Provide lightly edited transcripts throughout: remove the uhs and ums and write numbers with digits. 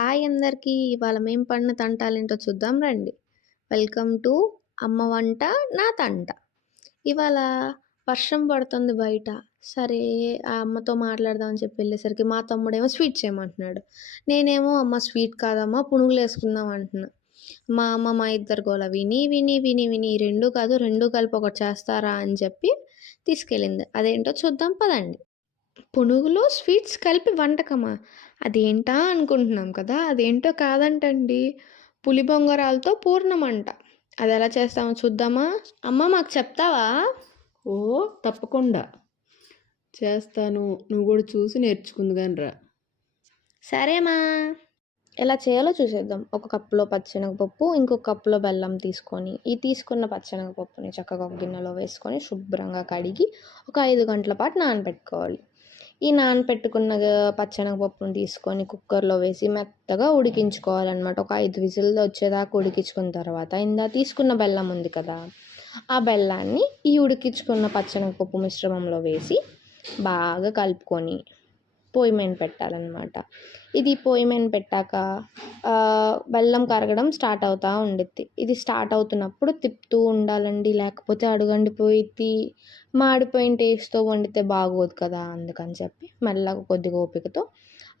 Hi అందరికీ. ఇవాళ మేము పడిన తంటాలేంటో చూద్దాం రండి. వెల్కమ్ టు అమ్మ వంట నా తంట. ఇవాళ వర్షం పడుతుంది బయట. సరే ఆ అమ్మతో మాట్లాడదామని చెప్పి వెళ్ళేసరికి మా తమ్ముడేమో స్వీట్ చేయమంటున్నాడు. నేనేమో అమ్మ స్వీట్ కాదమ్మా పునుగులేసుకుందాం అంటున్నా. మా అమ్మ మా ఇద్దరి గోల విని విని విని విని ఈ 2 కాదు 2 కలిపి ఒకటి చేస్తారా అని చెప్పి తీసుకెళ్ళింది. అదేంటో చూద్దాం పదండి. పునుగులు, స్వీట్స్ కలిపి వంటకమా? అదేంటా అనుకుంటున్నాం కదా! అదేంటో కాదంటండి. పులి బొంగరాలతో పూర్ణమంట. అదెలా చేస్తామో చూద్దామా? అమ్మ మాకు చెప్తావా? ఓ తప్పకుండా చేస్తాను. నువ్వు కూడా చూసి నేర్చుకుందుగాని రా. సరేమా. ఎలా చేయాలో చూసేద్దాం. ఒక కప్పులో పచ్చెనగపప్పు, ఇంకొక కప్పులో బెల్లం తీసుకొని, ఈ తీసుకున్న పచ్చెనగపప్పుని చక్కగా ఒక గిన్నెలో వేసుకొని శుభ్రంగా కడిగి ఒక 5 గంటల పాటు నానబెట్టుకోవాలి. ఈ నానబెట్టుకున్న పచ్చెనగపప్పుని తీసుకొని కుక్కర్లో వేసి మెత్తగా ఉడికించుకోవాలన్నమాట. ఒక 5 విజిల్లు వచ్చేదాకా ఉడికించుకున్న తర్వాత తీసుకున్న బెల్లం ఉంది కదా, ఆ బెల్లాన్ని ఈ ఉడికించుకున్న పచ్చెనగపప్పు మిశ్రమంలో వేసి బాగా కలుపుకొని పొయ్యి మీద పెట్టాలన్నమాట. ఇది పొయ్యి మీద పెట్టాక బెల్లం కరగడం స్టార్ట్ అవుతూ ఉండిద్ది. ఇది స్టార్ట్ అవుతున్నప్పుడు తిప్పుతూ ఉండాలండి, లేకపోతే అడుగంటిపోయిద్ది. మాడిపోయిన టేస్ట్తో వండితే బాగోదు కదా, అందుకని చెప్పి మెల్లగా కొద్దిగా ఓపికతో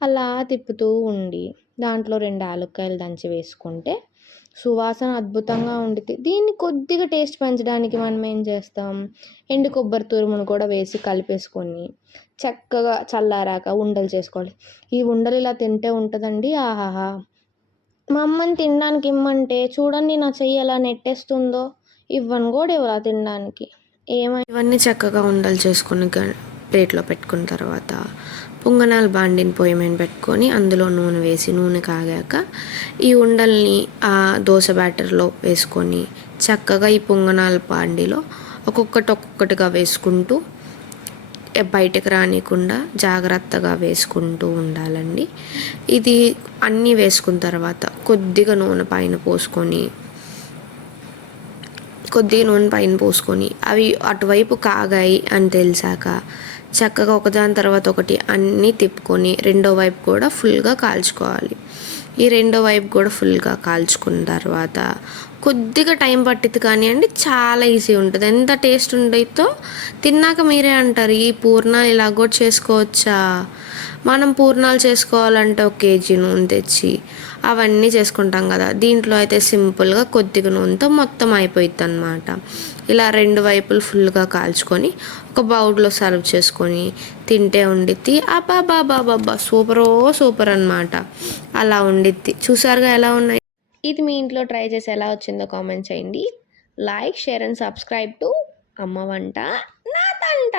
అలా తిప్పుతూ ఉండి దాంట్లో 2 యాలక్కాయలు దంచి వేసుకుంటే సువాసన అద్భుతంగా ఉండిద్ది. దీన్ని కొద్దిగా టేస్ట్ పెంచడానికి మనం ఏం చేస్తాం, ఎండు కొబ్బరి తురుమును కూడా వేసి కలిపేసుకొని చక్కగా చల్లారాక ఉండలు చేసుకోవాలి. ఈ ఉండలు ఇలా తింటే ఉంటుందండి, ఆహాహా. మా అమ్మని తినడానికి ఇమ్మంటే చూడండి నా చెయ్యి ఎలా నెట్టేస్తుందో. ఇవ్వను కూడా ఇవ్వరా తినడానికి. ఇవన్నీ చక్కగా ఉండలు చేసుకుని ప్లేట్లో పెట్టుకున్న తర్వాత పొంగనాలు బాండిని పొయ్యి మీద పెట్టుకొని అందులో నూనె వేసి నూనె కాగాక ఈ ఉండల్ని ఆ దోశ బ్యాటర్లో వేసుకొని చక్కగా ఈ పొంగనాల బాండిలో ఒక్కొక్కటిగా వేసుకుంటూ బయటకు రానికుండా జాగ్రత్తగా వేసుకుంటూ ఉండాలండి. ఇది అన్నీ వేసుకున్న తర్వాత కొద్దిగా నూనె పైన పోసుకొని అవి అటువైపు కాగాయి అని తెలిసాక చక్కగా ఒకదాని తర్వాత ఒకటి అన్నీ తిప్పుకొని రెండో వైపు కూడా ఫుల్గా కాల్చుకోవాలి. ఈ రెండో వైపు కూడా ఫుల్గా కాల్చుకున్న తర్వాత కొద్దిగా టైం పట్టిద్ది కానీ అండి చాలా ఈజీ ఉంటుంది. ఎంత టేస్ట్ ఉండిద్దో తిన్నాక మీరే అంటారు, ఈ పూర్ణాలు ఇలా కూడా చేసుకోవచ్చా. మనం పూర్ణాలు చేసుకోవాలంటే 1 కేజీ నూనె తెచ్చి అవన్నీ చేసుకుంటాం కదా, దీంట్లో అయితే సింపుల్గా కొద్దిగా నూనెతో మొత్తం అయిపోయిద్ది అన్నమాట. ఇలా 2 వైపులు ఫుల్గా కాల్చుకొని ఒక బౌల్లో సర్వ్ చేసుకొని తింటే ఉండిద్ది. అబ్బాబ్బాబ్బాబ్బా సూపర్ అన్నమాట. అలా ఉండిద్ది. చూసారుగా ఎలా ఉన్నాయి. ఇది మీ ఇంట్లో ట్రై చేసి ఎలా వచ్చిందో కామెంట్ చేయండి. Like, share and subscribe to అమ్మ వంట నా తంట.